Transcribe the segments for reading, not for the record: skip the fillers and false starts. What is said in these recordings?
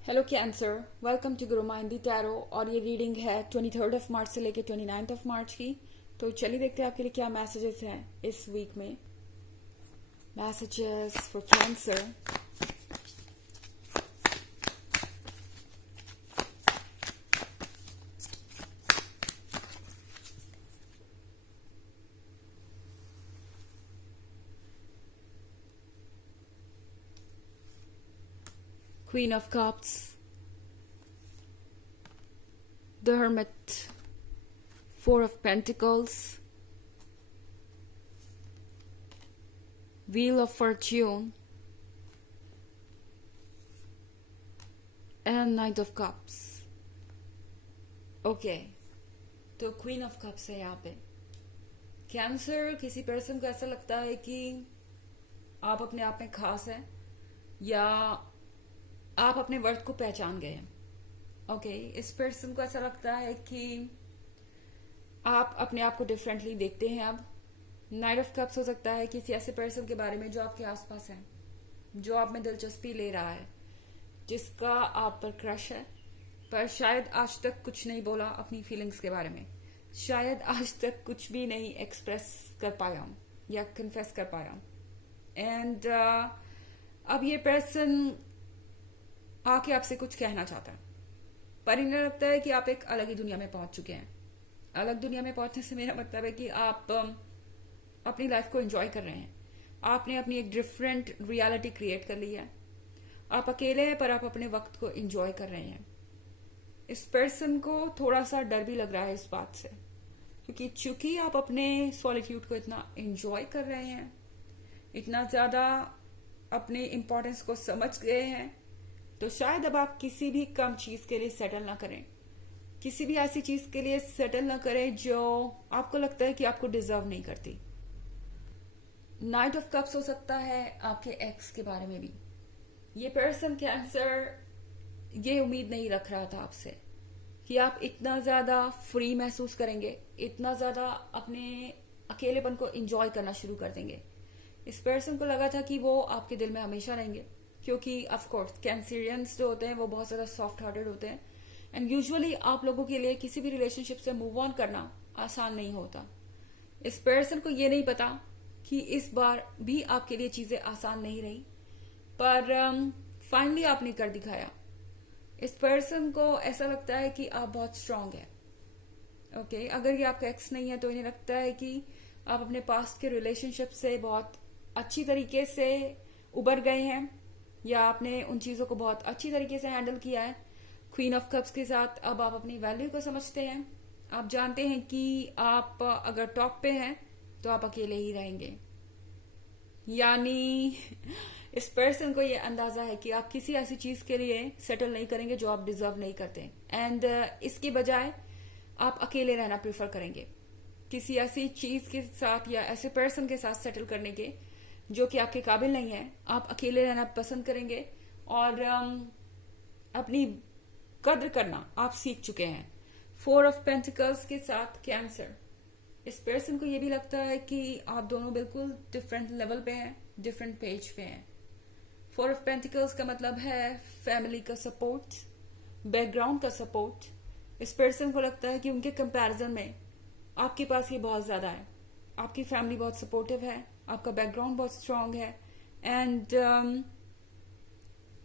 Hello cancer, welcome to Guru माइंदी tarot. और ये reading है 23 ऑफ मार्च से लेके 29 ऑफ मार्च की। तो चलिए देखते हैं आपके लिए क्या मैसेजेस हैं इस वीक में। Messages for cancer. Queen of cups, the hermit, four of pentacles, wheel of Fortune and night of cups. Okay, तो क्वीन ऑफ कप्स है यहाँ पे। कैंसर, किसी पर्सन को ऐसा लगता है कि आप अपने आप में खास हैं या आप अपने वर्थ को पहचान गए हैं। ओके, इस पर्सन को ऐसा लगता है कि आप अपने आप को डिफरेंटली देखते हैं अब। नाइट ऑफ कप्स हो सकता है किसी ऐसे पर्सन के बारे में जो आपके आसपास है, जो आप में दिलचस्पी ले रहा है, जिसका आप पर क्रश है, पर शायद आज तक कुछ नहीं बोला अपनी फीलिंग्स के बारे में, शायद आज तक कुछ भी नहीं एक्सप्रेस कर पाया हूं या कन्फेस कर पाया हूं। एंड अब ये पर्सन आके आपसे कुछ कहना चाहता है, पर इन्हें लगता है कि आप एक अलग ही दुनिया में पहुंच चुके हैं। अलग दुनिया में पहुंचने से मेरा मतलब है कि आप अपनी लाइफ को एंजॉय कर रहे हैं। आपने अपनी एक डिफरेंट रियलिटी क्रिएट कर ली है। आप अकेले हैं पर आप अपने वक्त को एंजॉय कर रहे हैं। इस पर्सन को थोड़ा सा डर भी लग रहा है इस बात से, क्योंकि चूंकि आप अपने सॉलिट्यूड को इतना एंजॉय कर रहे हैं, इतना ज्यादा अपने इम्पोर्टेंस को समझ गए हैं, तो शायद अब आप किसी भी कम चीज के लिए सेटल ना करें, किसी भी ऐसी चीज के लिए सेटल ना करें जो आपको लगता है कि आपको डिजर्व नहीं करती। नाइट ऑफ कप्स हो सकता है आपके एक्स के बारे में भी। ये पर्सन कैंसर ये उम्मीद नहीं रख रहा था आपसे कि आप इतना ज्यादा फ्री महसूस करेंगे, इतना ज्यादा अपने अकेलेपन को एंजॉय करना शुरू कर देंगे। इस पर्सन को लगा था कि वो आपके दिल में हमेशा रहेंगे, क्योंकि ऑफ कोर्स कैंसरियंस जो होते हैं वो बहुत ज्यादा सॉफ्ट हार्टेड होते हैं। एंड यूजुअली आप लोगों के लिए किसी भी रिलेशनशिप से मूव ऑन करना आसान नहीं होता। इस पर्सन को ये नहीं पता कि इस बार भी आपके लिए चीजें आसान नहीं रही, पर फाइनली आपने कर दिखाया। इस पर्सन को ऐसा लगता है कि आप बहुत स्ट्रांग है। ओके, अगर ये आपका एक्स नहीं है तो इन्हें लगता है कि आप अपने पास्ट के रिलेशनशिप से बहुत अच्छी तरीके से उबर गए हैं, या आपने उन चीजों को बहुत अच्छी तरीके से हैंडल किया है। क्वीन ऑफ कप्स के साथ अब आप अपनी वैल्यू को समझते हैं। आप जानते हैं कि आप अगर टॉप पे हैं तो आप अकेले ही रहेंगे। यानी इस पर्सन को ये अंदाजा है कि आप किसी ऐसी चीज के लिए सेटल नहीं करेंगे जो आप डिजर्व नहीं करते, एंड इसकी बजाय आप अकेले रहना प्रेफर करेंगे, किसी ऐसी चीज के साथ या ऐसे पर्सन के साथ सेटल करने के जो कि आपके काबिल नहीं है। आप अकेले रहना पसंद करेंगे और अपनी कद्र करना आप सीख चुके हैं। फोर ऑफ पेंटिकल्स के साथ कैंसर, इस पर्सन को ये भी लगता है कि आप दोनों बिल्कुल डिफरेंट लेवल पे हैं, डिफरेंट पेज पे हैं। फोर ऑफ पेंटिकल्स का मतलब है फैमिली का सपोर्ट, बैकग्राउंड का सपोर्ट। इस पर्सन को लगता है कि उनके कंपैरिजन में आपके पास ये बहुत ज्यादा है। आपकी फैमिली बहुत सपोर्टिव है, आपका बैकग्राउंड बहुत स्ट्रांग है, एंड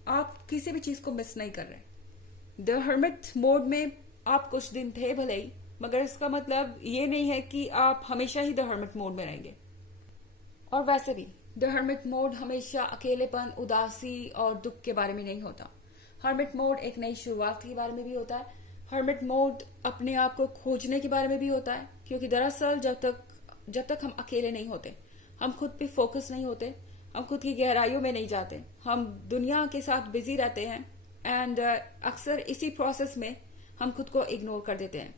आप किसी भी चीज को मिस नहीं कर रहे। द हर्मिट मोड में आप कुछ दिन थे भले ही, मगर इसका मतलब ये नहीं है कि आप हमेशा ही द हर्मिट मोड में रहेंगे। और वैसे भी द हर्मिट मोड हमेशा अकेलेपन, उदासी और दुख के बारे में नहीं होता। हर्मिट मोड एक नई शुरुआत के बारे में भी होता है। हर्मिट मोड अपने आप को खोजने के बारे में भी होता है, क्योंकि दरअसल जब तक हम अकेले नहीं होते, हम खुद पे फोकस नहीं होते, हम खुद की गहराइयों में नहीं जाते, हम दुनिया के साथ बिजी रहते हैं, एंड अक्सर इसी प्रोसेस में हम खुद को इग्नोर कर देते हैं।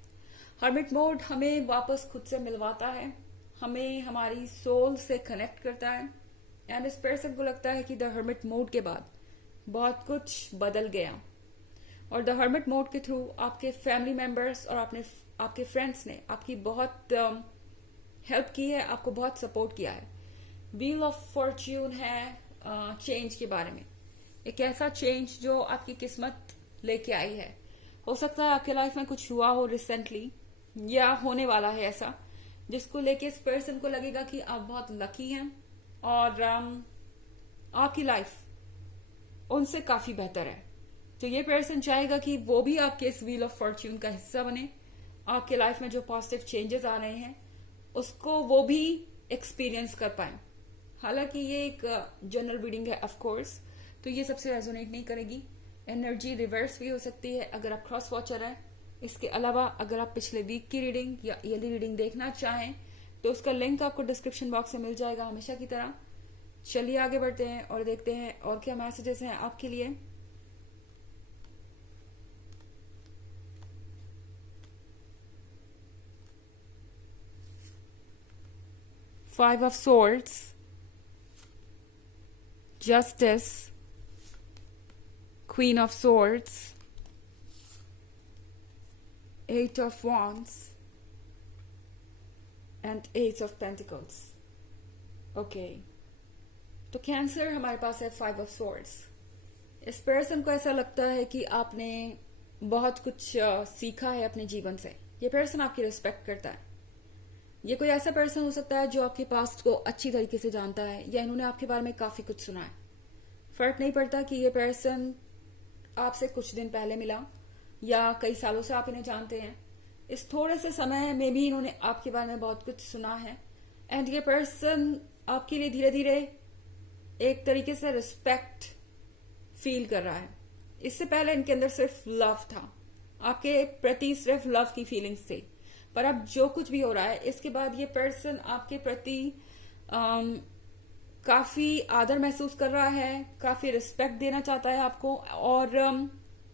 हर्मिट मोड हमें वापस खुद से मिलवाता है, हमें हमारी सोल से कनेक्ट करता है, एंड इस पर्सन को लगता है कि द हर्मिट मोड के बाद बहुत कुछ बदल गया। और द हर्मिट मोड के थ्रू आपके फैमिली मेंबर्स और आपके फ्रेंड्स ने आपकी बहुत हेल्प की है, आपको बहुत सपोर्ट किया है। व्हील ऑफ फॉर्च्यून है चेंज के बारे में। एक ऐसा चेंज जो आपकी किस्मत लेके आई है। हो सकता है आपके लाइफ में कुछ हुआ हो रिसेंटली या होने वाला है ऐसा, जिसको लेके इस पर्सन को लगेगा कि आप बहुत लकी हैं और आपकी लाइफ उनसे काफी बेहतर है। तो ये पर्सन चाहेगा कि वो भी आपके इस व्हील ऑफ फॉर्च्यून का हिस्सा बने, आपके लाइफ में जो पॉजिटिव चेंजेस आ रहे हैं उसको वो भी एक्सपीरियंस कर पाए। हालांकि ये एक जनरल रीडिंग है ऑफ कोर्स, तो ये सबसे रेजोनेट नहीं करेगी। एनर्जी रिवर्स भी हो सकती है अगर आप क्रॉस वॉचर हैं। इसके अलावा अगर आप पिछले वीक की रीडिंग या ईयरली रीडिंग देखना चाहें तो उसका लिंक आपको डिस्क्रिप्शन बॉक्स में मिल जाएगा हमेशा की तरह। चलिए आगे बढ़ते हैं और देखते हैं और क्या मैसेजेस हैं आपके लिए। Five of Swords, Justice, Queen of Swords, Eight of Wands, and Ace of Pentacles. Okay. तो कैंसर हमारे पास है फाइव ऑफ सॉर्ड्स। इस पर्सन को ऐसा लगता है कि आपने बहुत कुछ सीखा है अपने जीवन से। ये पर्सन आपकी रिस्पेक्ट करता है। ये कोई ऐसा पर्सन हो सकता है जो आपके पास्ट को अच्छी तरीके से जानता है या इन्होंने आपके बारे में काफी कुछ सुना है। फर्क नहीं पड़ता कि ये पर्सन आपसे कुछ दिन पहले मिला या कई सालों से आप इन्हें जानते हैं। इस थोड़े से समय में भी इन्होंने आपके बारे में बहुत कुछ सुना है एंड ये पर्सन आपके लिए धीरे धीरे एक तरीके से रिस्पेक्ट फील कर रहा है। इससे पहले इनके अंदर सिर्फ लव था, आपके प्रति सिर्फ लव की फीलिंग्स थी, पर अब जो कुछ भी हो रहा है इसके बाद ये पर्सन आपके प्रति काफी आदर महसूस कर रहा है, काफी रिस्पेक्ट देना चाहता है आपको और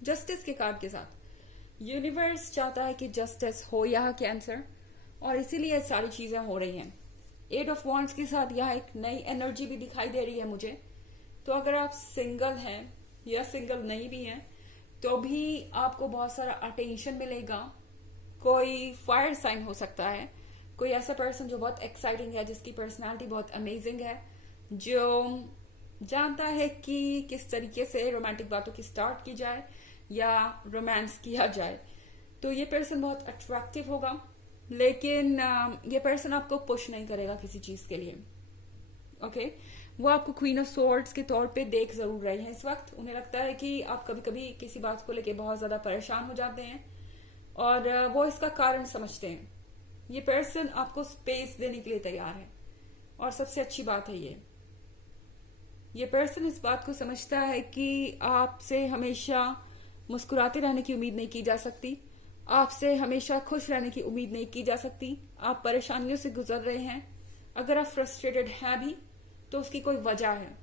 जस्टिस के कार्ड के साथ यूनिवर्स चाहता है कि जस्टिस हो यहाँ कैंसर, और इसीलिए सारी चीजें हो रही हैं। एट ऑफ वॉन्ड्स के साथ यहाँ एक नई एनर्जी भी दिखाई दे रही है मुझे। तो अगर आप सिंगल हैं या सिंगल नहीं भी हैं तो भी आपको बहुत सारा अटेंशन मिलेगा। कोई फायर साइन हो सकता है, कोई ऐसा पर्सन जो बहुत एक्साइटिंग है, जिसकी पर्सनालिटी बहुत अमेजिंग है, जो जानता है कि किस तरीके से रोमांटिक बातों की स्टार्ट की जाए या रोमांस किया जाए। तो ये पर्सन बहुत अट्रैक्टिव होगा, लेकिन ये पर्सन आपको पुश नहीं करेगा किसी चीज के लिए। ओके, वो आपको क्वीन ऑफ सोर्ड्स के तौर पे देख जरूर रहे हैं इस वक्त। उन्हें लगता है कि आप कभी कभी किसी बात को लेके बहुत ज्यादा परेशान हो जाते हैं और वो इसका कारण समझते हैं। ये पर्सन आपको स्पेस देने के लिए तैयार है और सबसे अच्छी बात है ये पर्सन इस बात को समझता है कि आपसे हमेशा मुस्कुराते रहने की उम्मीद नहीं की जा सकती, आपसे हमेशा खुश रहने की उम्मीद नहीं की जा सकती। आप परेशानियों से गुजर रहे हैं, अगर आप फ्रस्ट्रेटेड हैं भी तो उसकी कोई वजह है।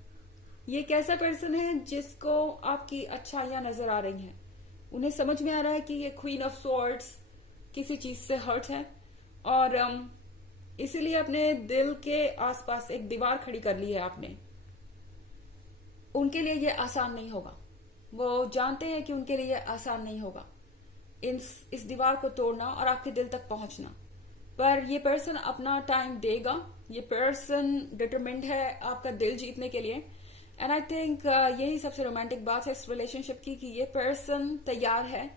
ये एक ऐसा पर्सन है जिसको आपकी अच्छाइयां नजर आ रही हैं। उन्हें समझ में आ रहा है कि ये क्वीन ऑफ सॉर्ड्स किसी चीज से हर्ट है और इसीलिए अपने दिल के आसपास एक दीवार खड़ी कर ली है आपने। उनके लिए ये आसान नहीं होगा, वो जानते हैं कि उनके लिए ये आसान नहीं होगा इस दीवार को तोड़ना और आपके दिल तक पहुंचना, पर ये पर्सन अपना टाइम देगा। ये पर्सन डिटरमिन्ड है आपका दिल जीतने के लिए एंड आई थिंक यही सबसे रोमांटिक बात है इस रिलेशनशिप की कि ये पर्सन तैयार है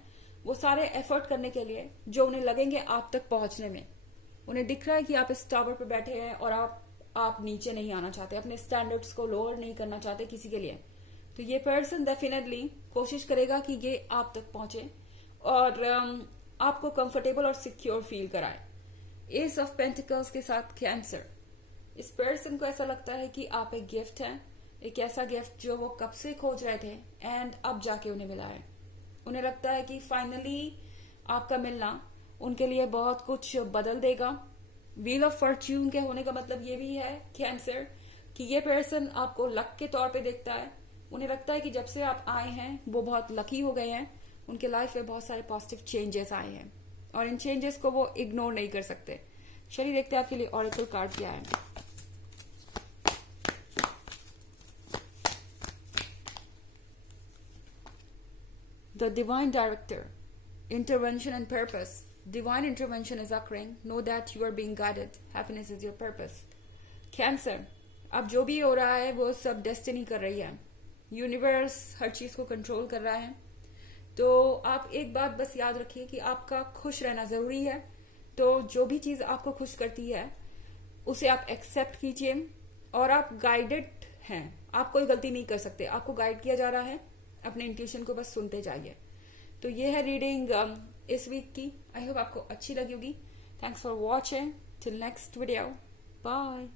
वो सारे एफर्ट करने के लिए जो उन्हें लगेंगे आप तक पहुंचने में। उन्हें दिख रहा है कि आप इस टावर पर बैठे हैं और आप नीचे नहीं आना चाहते, अपने स्टैंडर्ड्स को लोअर नहीं करना चाहते किसी के लिए। तो ये पर्सन डेफिनेटली कोशिश करेगा कि ये आप तक पहुंचे और आपको कंफर्टेबल और सिक्योर फील कराए। एस ऑफ पेंटिकल्स के साथ कैंसर, इस पर्सन को ऐसा लगता है कि आप एक गिफ्ट हैं, एक ऐसा गिफ्ट जो वो कब से खोज रहे थे एंड अब जाके उन्हें मिला है। उन्हें लगता है कि फाइनली आपका मिलना उनके लिए बहुत कुछ बदल देगा। व्हील ऑफ फॉर्च्यून के होने का मतलब ये भी है कैंसर कि ये पर्सन आपको लक के तौर पे देखता है। उन्हें लगता है कि जब से आप आए हैं वो बहुत लकी हो गए हैं, उनके लाइफ में बहुत सारे पॉजिटिव चेंजेस आए हैं और इन चेंजेस को वो इग्नोर नहीं कर सकते। चलिए देखते हैं आपके लिए ऑरेकल कार्ड क्या है। The Divine Director, Intervention and Purpose. Divine intervention is occurring. Know that you are being guided. Happiness is your purpose. Cancer, अब जो भी हो रहा है वो सब डेस्टिनी कर रही है। यूनिवर्स हर चीज को कंट्रोल कर रहा है। तो आप एक बात बस याद रखिए कि आपका खुश रहना जरूरी है। तो जो भी चीज आपको खुश करती है उसे आप एक्सेप्ट कीजिए, और आप गाइडेड हैं, आप कोई गलती नहीं कर सकते, आपको गाइड किया जा रहा है, अपने इंट्यूशन को बस सुनते जाइए। तो ये है रीडिंग इस वीक की। आई होप आपको अच्छी लगी होगी। Thanks for watching, till next video, bye.